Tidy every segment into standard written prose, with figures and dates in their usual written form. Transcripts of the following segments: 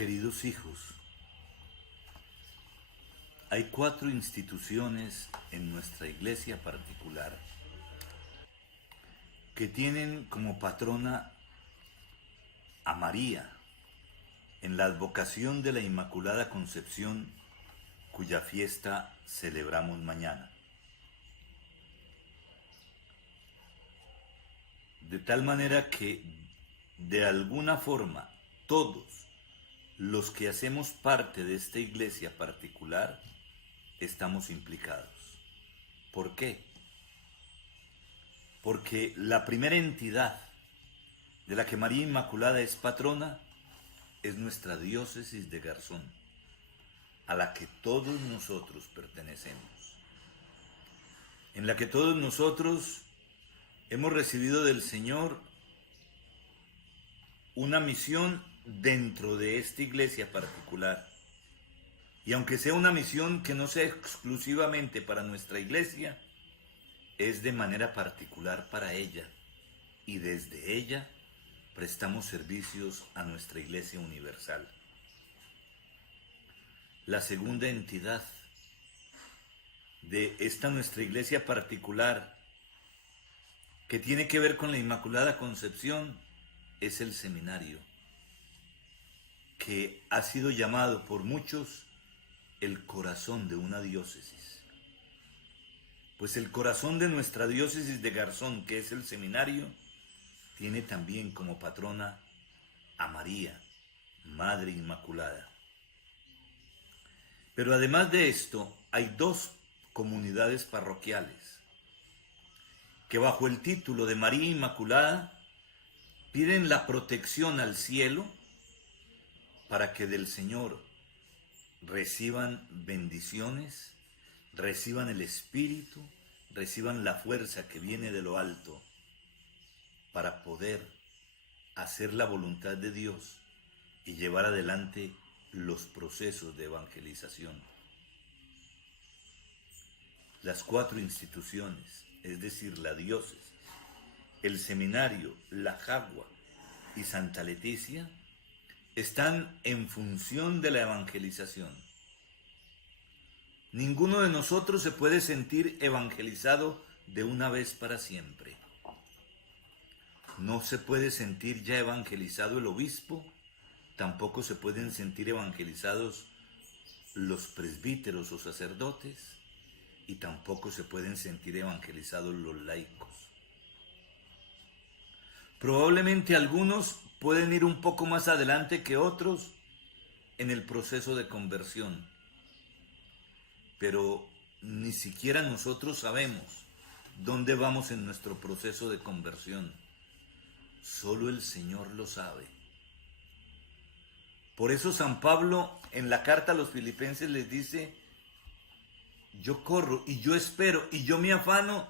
Queridos hijos, hay 4 instituciones en nuestra iglesia particular que tienen como patrona a María en la advocación de la Inmaculada Concepción, cuya fiesta celebramos mañana. De tal manera que, de alguna forma, todos los que hacemos parte de esta iglesia particular estamos implicados. ¿Por qué? Porque la primera entidad de la que María Inmaculada es patrona es nuestra diócesis de Garzón, a la que todos nosotros pertenecemos, en la que todos nosotros hemos recibido del Señor una misión dentro de esta iglesia particular. Y aunque sea una misión que no sea exclusivamente para nuestra iglesia, es de manera particular para ella, y desde ella prestamos servicios a nuestra iglesia universal. La segunda entidad de esta nuestra iglesia particular, que tiene que ver con la Inmaculada Concepción, es el seminario, que ha sido llamado por muchos el corazón de una diócesis. Pues el corazón de nuestra diócesis de Garzón, que es el seminario, tiene también como patrona a María, Madre Inmaculada. Pero además de esto, hay 2 comunidades parroquiales que bajo el título de María Inmaculada piden la protección al cielo para que del Señor reciban bendiciones, reciban el Espíritu, reciban la fuerza que viene de lo alto para poder hacer la voluntad de Dios y llevar adelante los procesos de evangelización. Las 4 instituciones, es decir, la diócesis, el seminario, la Jagua y Santa Leticia, están en función de la evangelización. Ninguno de nosotros se puede sentir evangelizado de una vez para siempre. No se puede sentir ya evangelizado el obispo, tampoco se pueden sentir evangelizados los presbíteros o sacerdotes, y tampoco se pueden sentir evangelizados los laicos. Probablemente algunos pueden ir un poco más adelante que otros en el proceso de conversión, pero ni siquiera nosotros sabemos dónde vamos en nuestro proceso de conversión. Solo el Señor lo sabe. Por eso San Pablo en la carta a los Filipenses les dice: yo corro y yo espero y yo me afano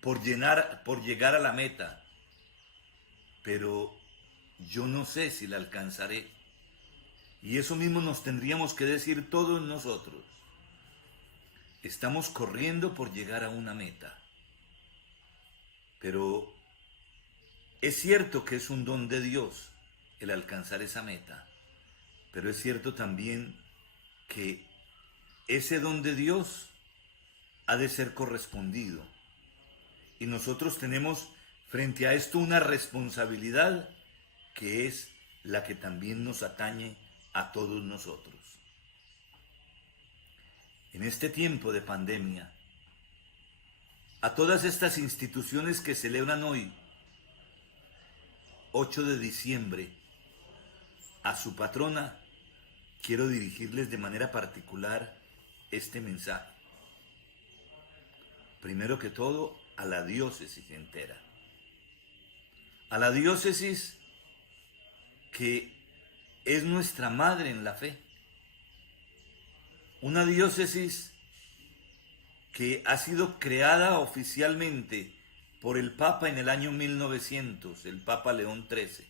por llegar a la meta, pero yo no sé si la alcanzaré. Y eso mismo nos tendríamos que decir todos nosotros. Estamos corriendo por llegar a una meta, pero es cierto que es un don de Dios el alcanzar esa meta, pero es cierto también que ese don de Dios ha de ser correspondido. Y nosotros tenemos frente a esto una responsabilidad que es la que también nos atañe a todos nosotros. En este tiempo de pandemia, a todas estas instituciones que celebran hoy, 8 de diciembre, a su patrona, quiero dirigirles de manera particular este mensaje. Primero que todo, a la diócesis entera. A la diócesis que es nuestra madre en la fe. Una diócesis que ha sido creada oficialmente por el Papa en el año 1900, el Papa León XIII,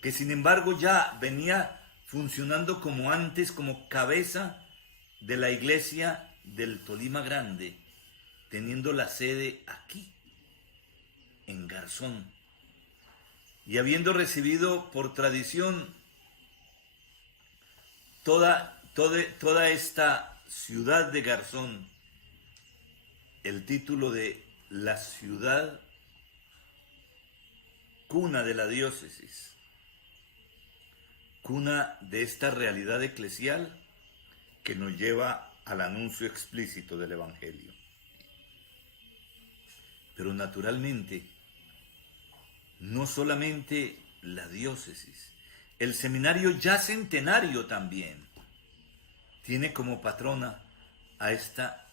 que sin embargo ya venía funcionando como antes, como cabeza de la iglesia del Tolima Grande, teniendo la sede aquí, en Garzón. Y habiendo recibido por tradición toda esta ciudad de Garzón el título de la ciudad cuna de la diócesis, cuna de esta realidad eclesial que nos lleva al anuncio explícito del Evangelio. Pero naturalmente, no solamente la diócesis, el seminario ya centenario también tiene como patrona a esta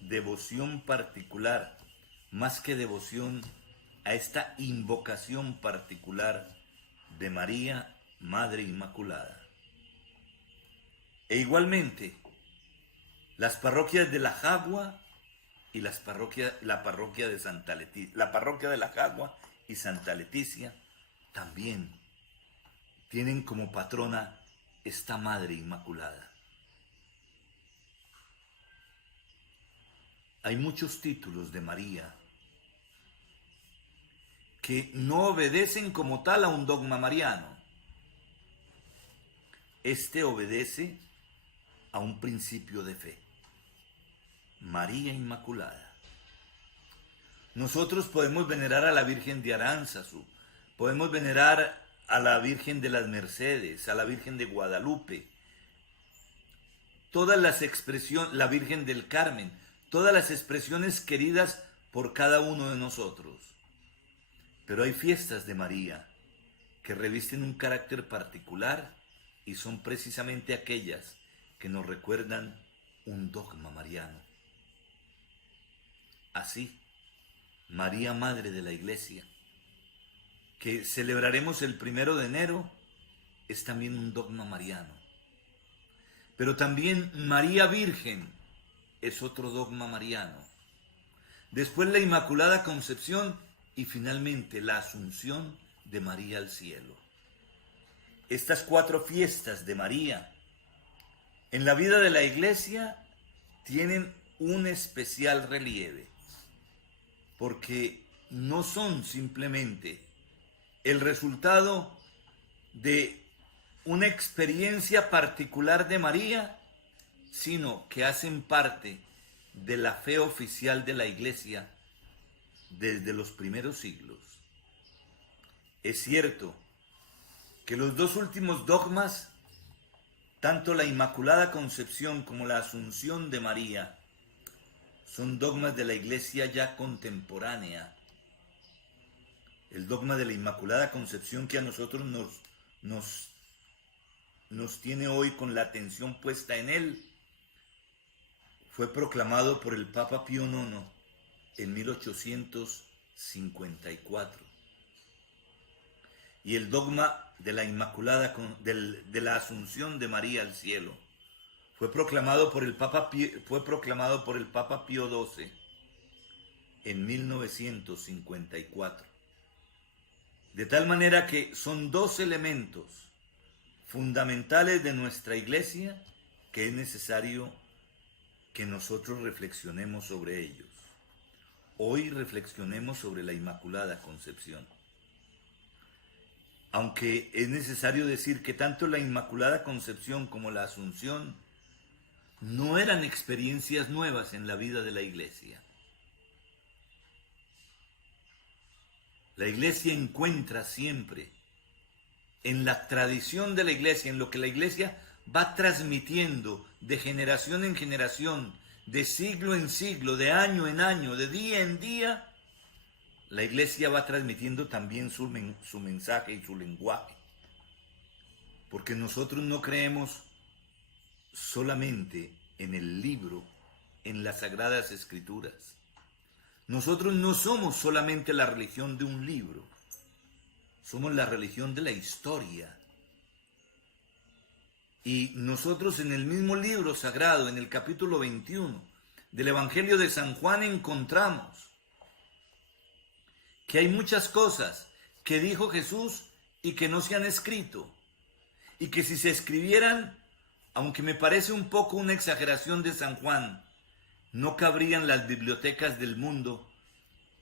devoción particular, más que devoción, a esta invocación particular de María, Madre Inmaculada. E igualmente, las parroquias de La Jagua y la parroquia de Santa Leticia, la parroquia de La Jagua y Santa Leticia también tienen como patrona esta Madre Inmaculada. Hay muchos títulos de María que no obedecen como tal a un dogma mariano. Este obedece a un principio de fe. María Inmaculada. Nosotros podemos venerar a la Virgen de Aránzazu, podemos venerar a la Virgen de las Mercedes, a la Virgen de Guadalupe, todas las expresiones, la Virgen del Carmen, todas las expresiones queridas por cada uno de nosotros. Pero hay fiestas de María que revisten un carácter particular y son precisamente aquellas que nos recuerdan un dogma mariano. Así, María, Madre de la Iglesia, que celebraremos el 1 de enero, es también un dogma mariano. Pero también María Virgen es otro dogma mariano. Después la Inmaculada Concepción y finalmente la Asunción de María al cielo. Estas 4 fiestas de María en la vida de la Iglesia tienen un especial relieve, porque no son simplemente el resultado de una experiencia particular de María, sino que hacen parte de la fe oficial de la Iglesia desde los primeros siglos. Es cierto que los 2 últimos dogmas, tanto la Inmaculada Concepción como la Asunción de María, son dogmas de la Iglesia ya contemporánea. El dogma de la Inmaculada Concepción, que a nosotros nos tiene hoy con la atención puesta en él, fue proclamado por el Papa Pío IX en 1854. Y el dogma de la Inmaculada, de la Asunción de María al cielo, fue proclamado por el Papa Pío XII en 1954. De tal manera que son 2 elementos fundamentales de nuestra Iglesia que es necesario que nosotros reflexionemos sobre ellos. Hoy reflexionemos sobre la Inmaculada Concepción. Aunque es necesario decir que tanto la Inmaculada Concepción como la Asunción no eran experiencias nuevas en la vida de la Iglesia. La Iglesia encuentra siempre en la tradición de la Iglesia, en lo que la Iglesia va transmitiendo de generación en generación, de siglo en siglo, de año en año, de día en día, la Iglesia va transmitiendo también su mensaje y su lenguaje. Porque nosotros no creemos solamente en el libro, en las Sagradas Escrituras. Nosotros no somos solamente la religión de un libro, somos la religión de la historia. Y nosotros en el mismo libro sagrado, en el capítulo 21 del Evangelio de San Juan, encontramos que hay muchas cosas que dijo Jesús y que no se han escrito, y que si se escribieran, aunque me parece un poco una exageración de San Juan, no cabrían las bibliotecas del mundo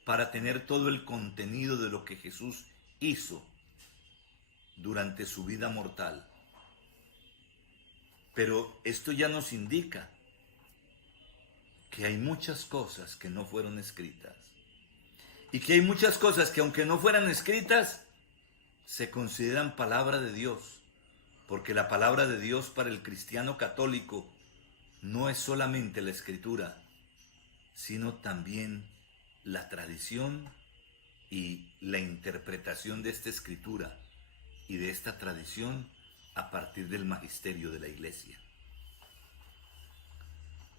para tener todo el contenido de lo que Jesús hizo durante su vida mortal. Pero esto ya nos indica que hay muchas cosas que no fueron escritas. Y que hay muchas cosas que, aunque no fueran escritas, se consideran palabra de Dios. Porque la palabra de Dios para el cristiano católico no es solamente la escritura, sino también la tradición y la interpretación de esta escritura y de esta tradición a partir del magisterio de la Iglesia.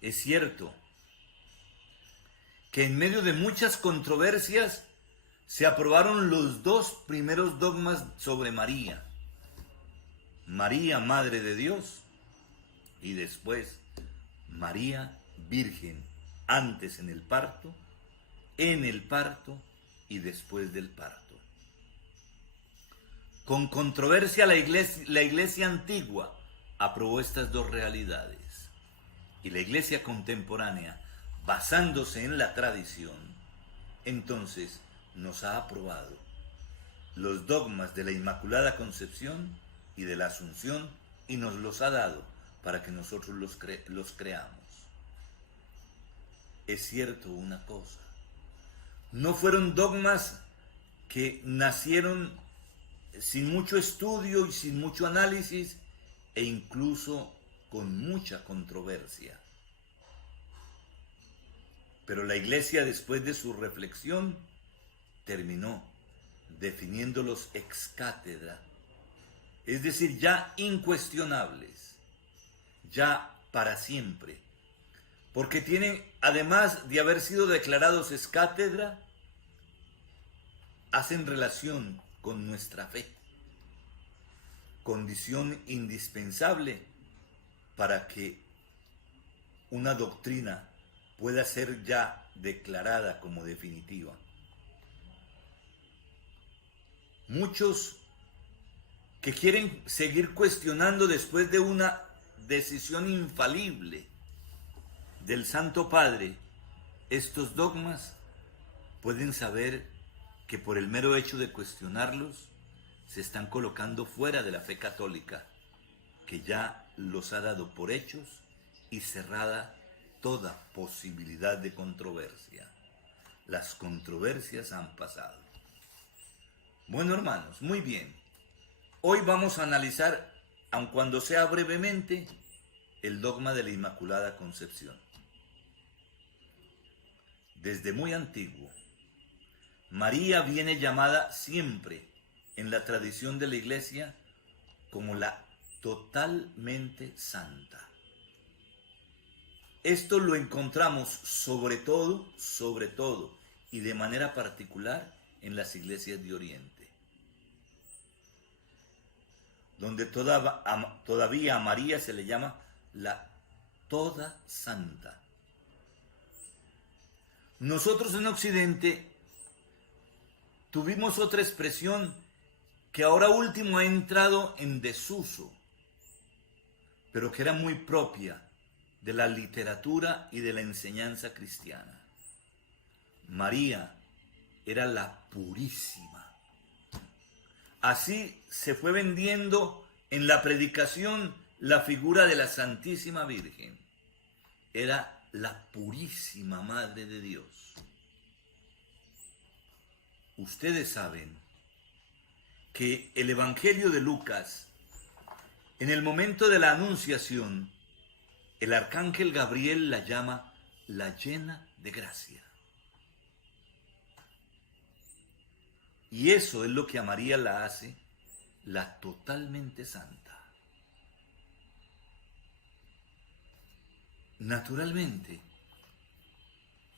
Es cierto que en medio de muchas controversias se aprobaron los dos primeros dogmas sobre María. María, Madre de Dios, y después María, Virgen, antes en el parto y después del parto. Con controversia la iglesia antigua aprobó estas dos realidades, y la iglesia contemporánea, basándose en la tradición, entonces nos ha aprobado los dogmas de la Inmaculada Concepción y de la Asunción, y nos los ha dado para que nosotros los creamos. Es cierto una cosa, no fueron dogmas que nacieron sin mucho estudio y sin mucho análisis, e incluso con mucha controversia. Pero la Iglesia, después de su reflexión, terminó definiéndolos ex cátedra, es decir, ya incuestionables, ya para siempre, porque tienen, además de haber sido declarados ex cátedra, hacen relación con nuestra fe, condición indispensable para que una doctrina pueda ser ya declarada como definitiva. Muchos que quieren seguir cuestionando después de una decisión infalible del Santo Padre estos dogmas, pueden saber que por el mero hecho de cuestionarlos se están colocando fuera de la fe católica, que ya los ha dado por hechos y cerrada toda posibilidad de controversia. Las controversias han pasado. Bueno, hermanos, muy bien. Hoy vamos a analizar, aun cuando sea brevemente, el dogma de la Inmaculada Concepción. Desde muy antiguo, María viene llamada siempre en la tradición de la Iglesia como la totalmente santa. Esto lo encontramos sobre todo, y de manera particular en las iglesias de Oriente, donde todavía a María se le llama la toda santa. Nosotros en Occidente tuvimos otra expresión que ahora último ha entrado en desuso, pero que era muy propia de la literatura y de la enseñanza cristiana. María era la purísima. Así se fue vendiendo en la predicación la figura de la Santísima Virgen. Era la purísima Madre de Dios. Ustedes saben que el Evangelio de Lucas, en el momento de la anunciación, el arcángel Gabriel la llama la llena de gracia. Y eso es lo que a María la hace la totalmente santa. Naturalmente,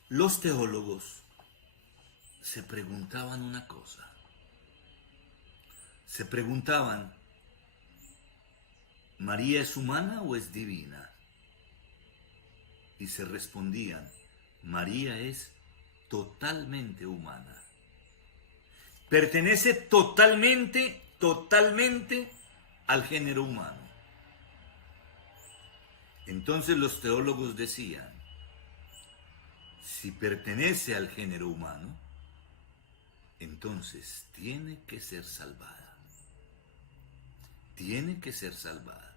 los teólogos se preguntaban una cosa. Se preguntaban, ¿María es humana o es divina? Y se respondían, María es totalmente humana. Pertenece totalmente al género humano. Entonces los teólogos decían, si pertenece al género humano, entonces tiene que ser salvada. tiene que ser salvada.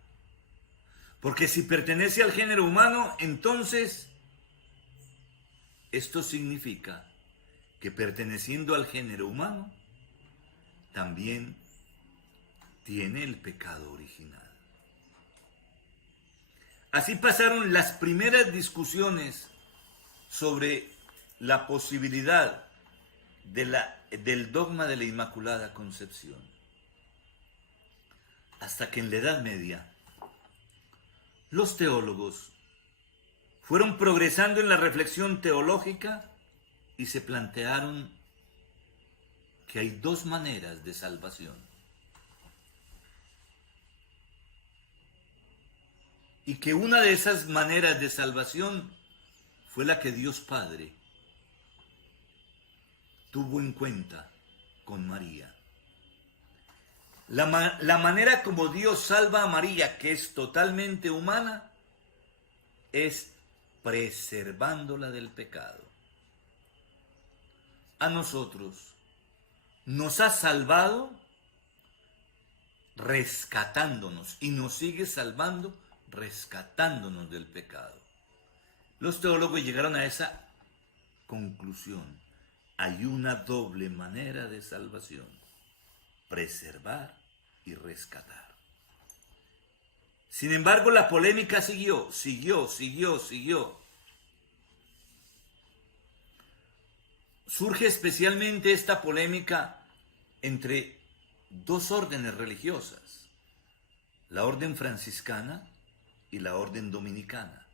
Porque si pertenece al género humano, entonces esto significa que perteneciendo al género humano, también tiene el pecado original. Así pasaron las primeras discusiones sobre la posibilidad del dogma de la Inmaculada Concepción. Hasta que en la Edad Media, los teólogos fueron progresando en la reflexión teológica y se plantearon que hay dos maneras de salvación. Y que una de esas maneras de salvación fue la que Dios Padre tuvo en cuenta con María. La manera como Dios salva a María, que es totalmente humana, es preservándola del pecado. A nosotros nos ha salvado rescatándonos y nos sigue salvando rescatándonos del pecado. Los teólogos llegaron a esa conclusión. Hay una doble manera de salvación: preservar y rescatar. Sin embargo, la polémica siguió. Surge especialmente esta polémica entre dos órdenes religiosas, la orden franciscana y la orden dominicana.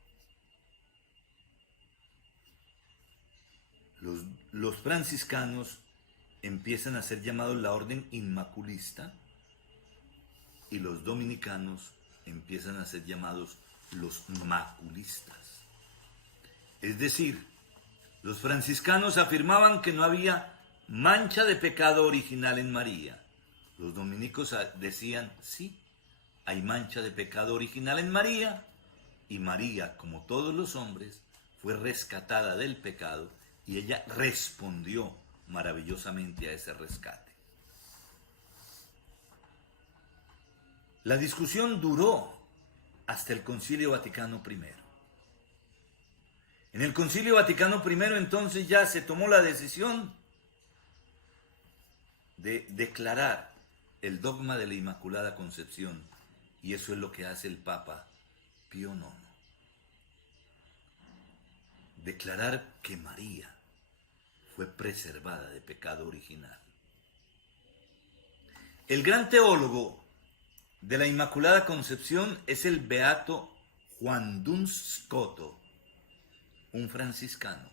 Los franciscanos empiezan a ser llamados la orden inmaculista y los dominicanos empiezan a ser llamados los maculistas. Es decir, los franciscanos afirmaban que no había mancha de pecado original en María. Los dominicos decían, sí, hay mancha de pecado original en María, y María, como todos los hombres, fue rescatada del pecado y ella respondió maravillosamente a ese rescate. La discusión duró hasta el Concilio Vaticano I. En el Concilio Vaticano I entonces ya se tomó la decisión de declarar el dogma de la Inmaculada Concepción, y eso es lo que hace el Papa Pío IX. Declarar que María fue preservada de pecado original. El gran teólogo de la Inmaculada Concepción es el beato Juan Duns Scoto, un franciscano.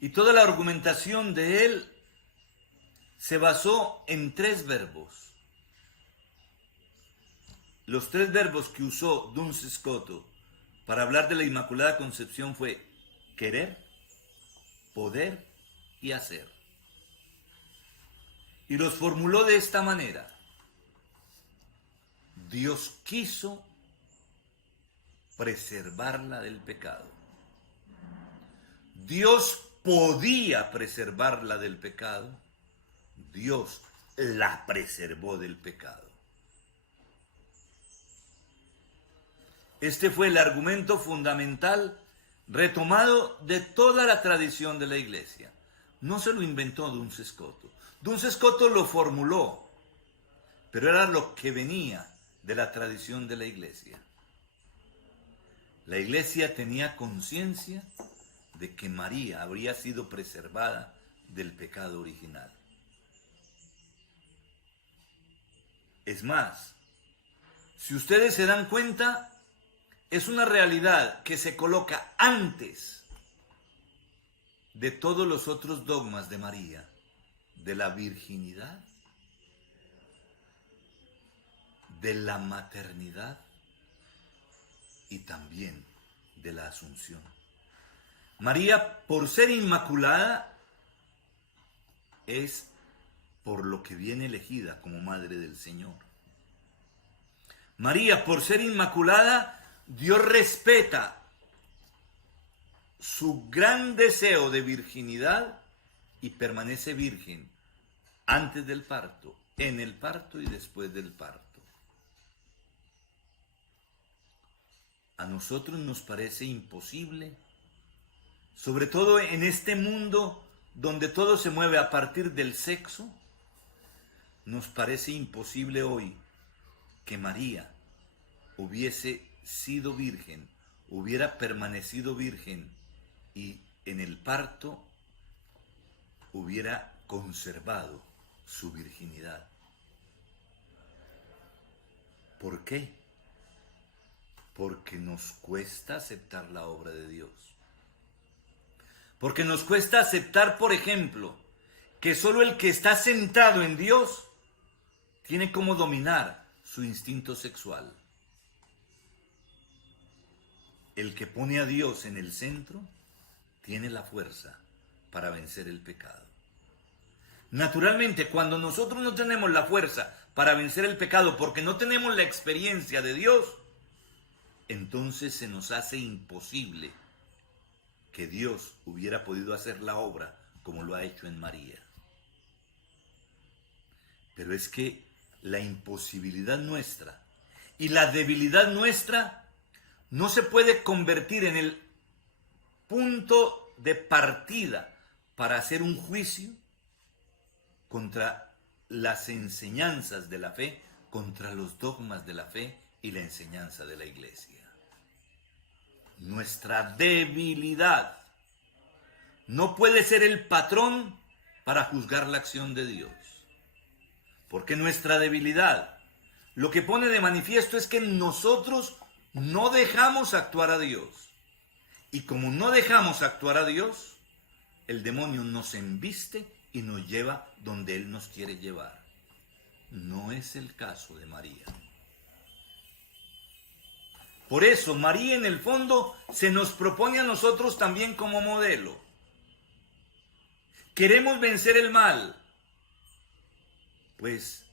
Y toda la argumentación de él se basó en tres verbos. Los tres verbos que usó Duns Scoto para hablar de la Inmaculada Concepción fue querer, poder y hacer. Y los formuló de esta manera: Dios quiso preservarla del pecado. Dios podía preservarla del pecado. Dios la preservó del pecado. Este fue el argumento fundamental retomado de toda la tradición de la Iglesia. No se lo inventó Duns Scoto. Duns Scoto lo formuló, pero era lo que venía de la tradición de la Iglesia. La Iglesia tenía conciencia de que María habría sido preservada del pecado original. Es más, si ustedes se dan cuenta, es una realidad que se coloca antes de todos los otros dogmas de María, de la virginidad, de la maternidad y también de la asunción. María, por ser inmaculada, es por lo que viene elegida como Madre del Señor. María, por ser inmaculada, Dios respeta su gran deseo de virginidad y permanece virgen antes del parto, en el parto y después del parto. A nosotros nos parece imposible, sobre todo en este mundo donde todo se mueve a partir del sexo, nos parece imposible hoy que María hubiese sido virgen, hubiera permanecido virgen y en el parto hubiera conservado su virginidad. ¿Por qué? Porque nos cuesta aceptar la obra de Dios. Porque nos cuesta aceptar, por ejemplo, que solo el que está centrado en Dios tiene como dominar su instinto sexual. El que pone a Dios en el centro tiene la fuerza para vencer el pecado. Naturalmente, cuando nosotros no tenemos la fuerza para vencer el pecado porque no tenemos la experiencia de Dios, entonces se nos hace imposible que Dios hubiera podido hacer la obra como lo ha hecho en María. Pero es que la imposibilidad nuestra y la debilidad nuestra no se puede convertir en el punto de partida para hacer un juicio contra las enseñanzas de la fe, contra los dogmas de la fe y la enseñanza de la Iglesia. Nuestra debilidad no puede ser el patrón para juzgar la acción de Dios. Porque nuestra debilidad lo que pone de manifiesto es que nosotros no dejamos actuar a Dios. Y como no dejamos actuar a Dios, el demonio nos embiste y nos lleva donde Él nos quiere llevar. No es el caso de María. Por eso María en el fondo se nos propone a nosotros también como modelo. Queremos vencer el mal. Pues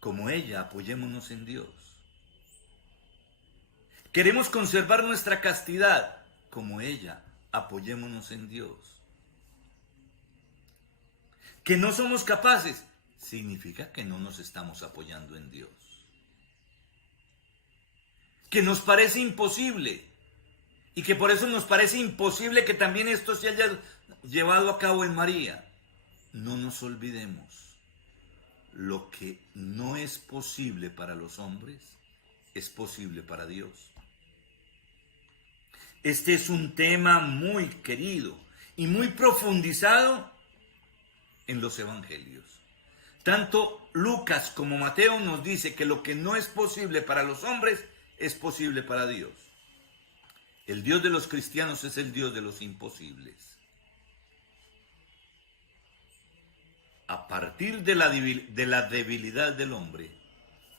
como ella, apoyémonos en Dios. Queremos conservar nuestra castidad. Como ella, apoyémonos en Dios. Que no somos capaces, significa que no nos estamos apoyando en Dios. Que nos parece imposible y que por eso nos parece imposible que también esto se haya llevado a cabo en María. No nos olvidemos, lo que no es posible para los hombres es posible para Dios. Este es un tema muy querido y muy profundizado en los evangelios. Tanto Lucas como Mateo nos dice que lo que no es posible para los hombres es posible para Dios. El Dios de los cristianos es el Dios de los imposibles. A partir de la debilidad del hombre,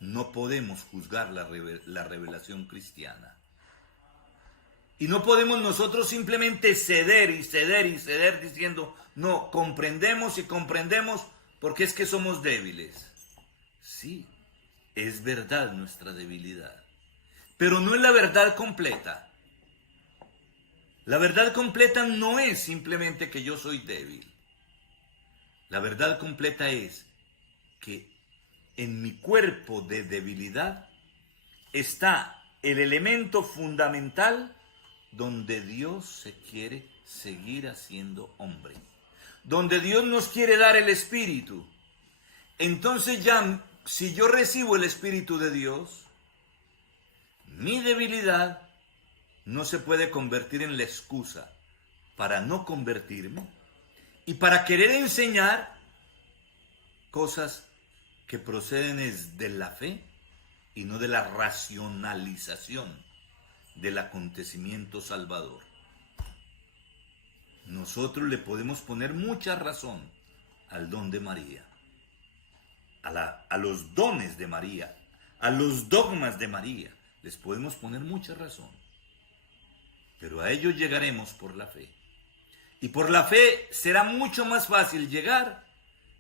no podemos juzgar la revelación cristiana. Y no podemos nosotros simplemente ceder y ceder y ceder diciendo, no, comprendemos y comprendemos porque es que somos débiles. Sí, es verdad nuestra debilidad. Pero no es la verdad completa. La verdad completa no es simplemente que yo soy débil. La verdad completa es que en mi cuerpo de debilidad está el elemento fundamental donde Dios se quiere seguir haciendo hombre. Donde Dios nos quiere dar el Espíritu. Entonces ya, si yo recibo el Espíritu de Dios, mi debilidad no se puede convertir en la excusa para no convertirme y para querer enseñar cosas que proceden de la fe y no de la racionalización del acontecimiento salvador. Nosotros le podemos poner mucha razón al don de María, a los dones de María, a los dogmas de María. Les podemos poner mucha razón, pero a ellos llegaremos por la fe. Y por la fe será mucho más fácil llegar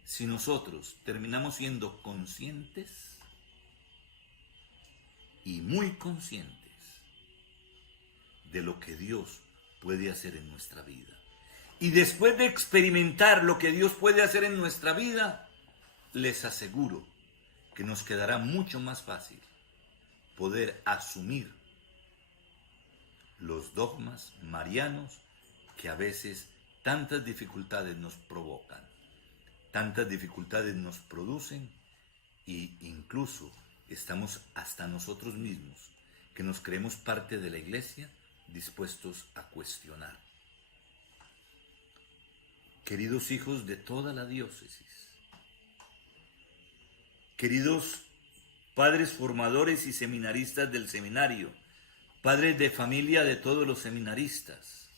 si nosotros terminamos siendo conscientes y muy conscientes de lo que Dios puede hacer en nuestra vida. Y después de experimentar lo que Dios puede hacer en nuestra vida, les aseguro que nos quedará mucho más fácil poder asumir los dogmas marianos que a veces tantas dificultades nos provocan, tantas dificultades nos producen, e incluso estamos hasta nosotros mismos, que nos creemos parte de la iglesia, dispuestos a cuestionar. Queridos hijos de toda la diócesis, queridos padres formadores y seminaristas del seminario, padres de familia de todos los seminaristas,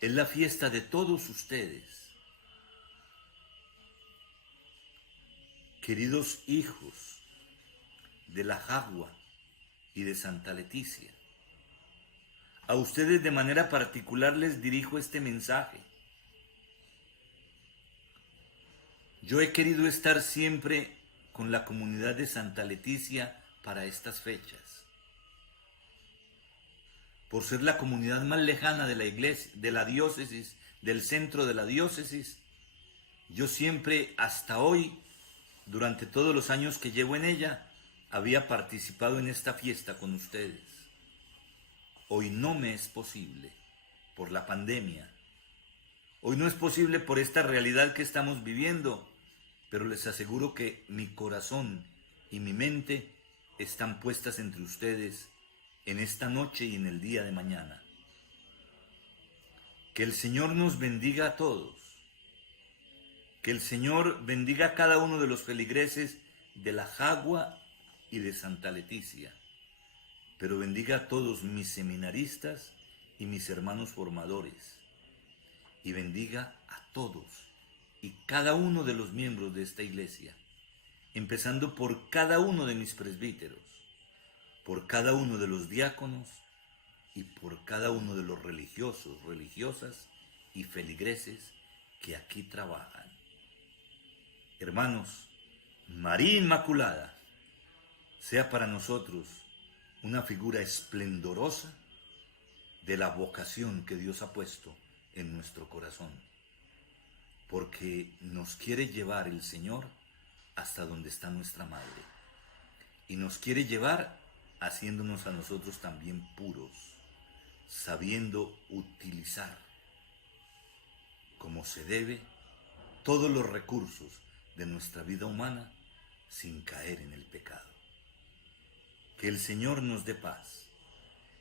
es la fiesta de todos ustedes. Queridos hijos de la Jagua y de Santa Leticia, a ustedes de manera particular les dirijo este mensaje. Yo he querido estar siempre con la comunidad de Santa Leticia para estas fechas, por ser la comunidad más lejana de la iglesia, de la diócesis, del centro de la diócesis. Yo siempre, hasta hoy, durante todos los años que llevo en ella, había participado en esta fiesta con ustedes. Hoy no me es posible por la pandemia. Hoy no es posible por esta realidad que estamos viviendo, pero les aseguro que mi corazón y mi mente están puestas entre ustedes en esta noche y en el día de mañana. Que el Señor nos bendiga a todos. Que el Señor bendiga a cada uno de los feligreses de la Jagua y de Santa Leticia, pero bendiga a todos mis seminaristas y mis hermanos formadores, y bendiga a todos y cada uno de los miembros de esta iglesia, empezando por cada uno de mis presbíteros, por cada uno de los diáconos y por cada uno de los religiosos, religiosas y feligreses que aquí trabajan. Hermanos, María Inmaculada sea para nosotros una figura esplendorosa de la vocación que Dios ha puesto en nuestro corazón, porque nos quiere llevar el Señor hasta donde está nuestra Madre, y nos quiere llevar haciéndonos a nosotros también puros, sabiendo utilizar como se debe todos los recursos de nuestra vida humana sin caer en el pecado. Que el Señor nos dé paz,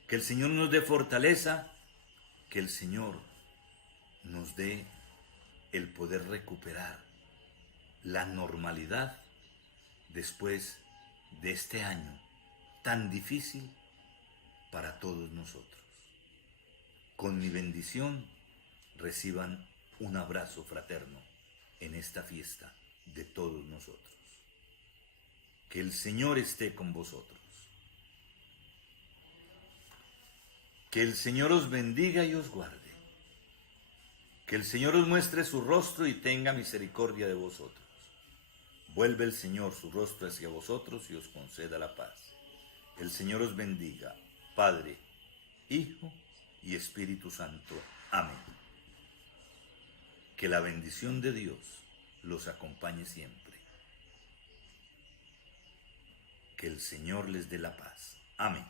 que el Señor nos dé fortaleza, que el Señor nos dé el poder recuperar la normalidad después de este año tan difícil para todos nosotros. Con mi bendición, reciban un abrazo fraterno en esta fiesta de todos nosotros. Que el Señor esté con vosotros. Que el Señor os bendiga y os guarde. Que el Señor os muestre su rostro y tenga misericordia de vosotros. Vuelve el Señor su rostro hacia vosotros y os conceda la paz. El Señor os bendiga, Padre, Hijo y Espíritu Santo. Amén. Que la bendición de Dios los acompañe siempre. Que el Señor les dé la paz. Amén.